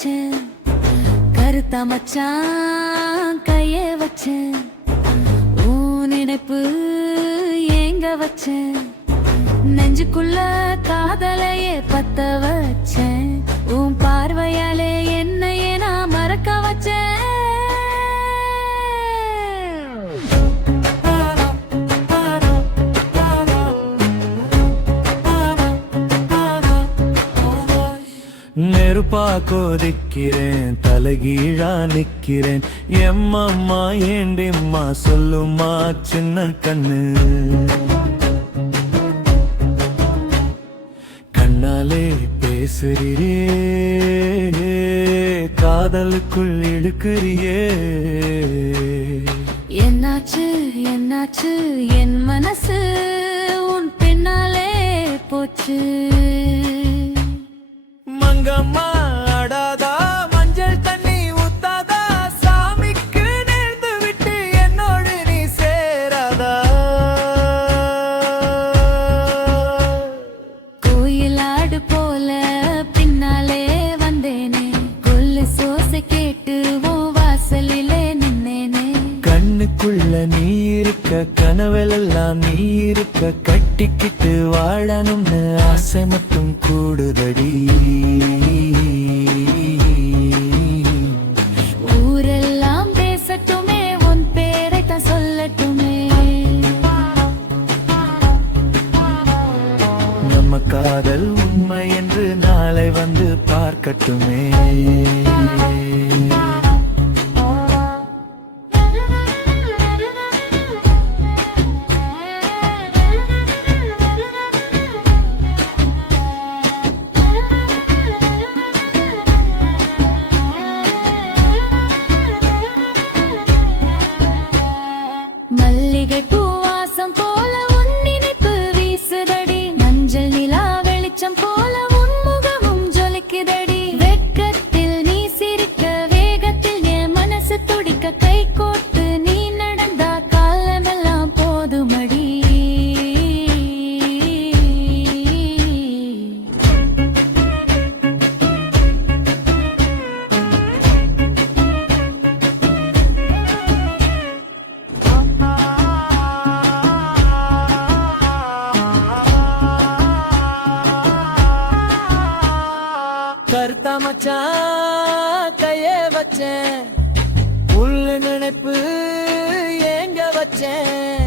வச்சேன், கருத்தா மச்சான் கைய வச்சேன், உன் நினைப்பு ஏங்க வச்சேன், நெஞ்சுக்குள்ள காதலையே பத்த வச்சேன், உன் பார்வையாலே என்னையே நான் மறக்க வச்சேன். நெருப்பா கோதிக்கிறேன், தலைகீழா நிக்கிறேன், எம்மம்மா ஏண்டிம்மா சொல்லுமா சின்ன கண்ணு. கண்ணாலே பேசுறியே, காதலுக்குள் இழுக்கிறியே. என்னாச்சு என்னாச்சு என் மனசு உன் பின்னாலே போச்சு. மங்கம்மா ஆடாதா, மஞ்சள் தண்ணி ஊத்தாதா, சாமிக்கு நேர்ந்து விட்டு என்னோடு நீ சேராதா. கோயிலாடு போல பின்னாலே வந்தேனே, கொல்லு சோசை கேட்டு உன் வாசலிலே நின்னேனே. கண்ணுக்குள்ள நீ இருக்க, கனவெல்லாம் நீ இருக்க, கட்டிக்கிட்டு வாழணும்னு ஆசை மட்டும் கூடுதடி. ஊரெல்லாம் பேசட்டுமே, உன் பேரை தான் சொல்லட்டுமே, நம்ம காதல் உண்மை என்று நாளை வந்து பார்க்கட்டுமே. மல்லிகை பூவாசம் போல உன் நினைப்பு வீசுதடி, மஞ்சள் நிலா வெளிச்சம் போல உன் முகமும் ஜொலிக்குதடி. வெட்கத்தில் நீ சிரிக்க, வேகத்தில் என் மனசு துடிக்க, கை கோர்த்து நீ நடந்தா காலமெல்லாம் போதுமடி. கருத்தா மச்சான் கைய வச்சேன், உள்ள நினைப்பு ஏங்க வச்சேன்.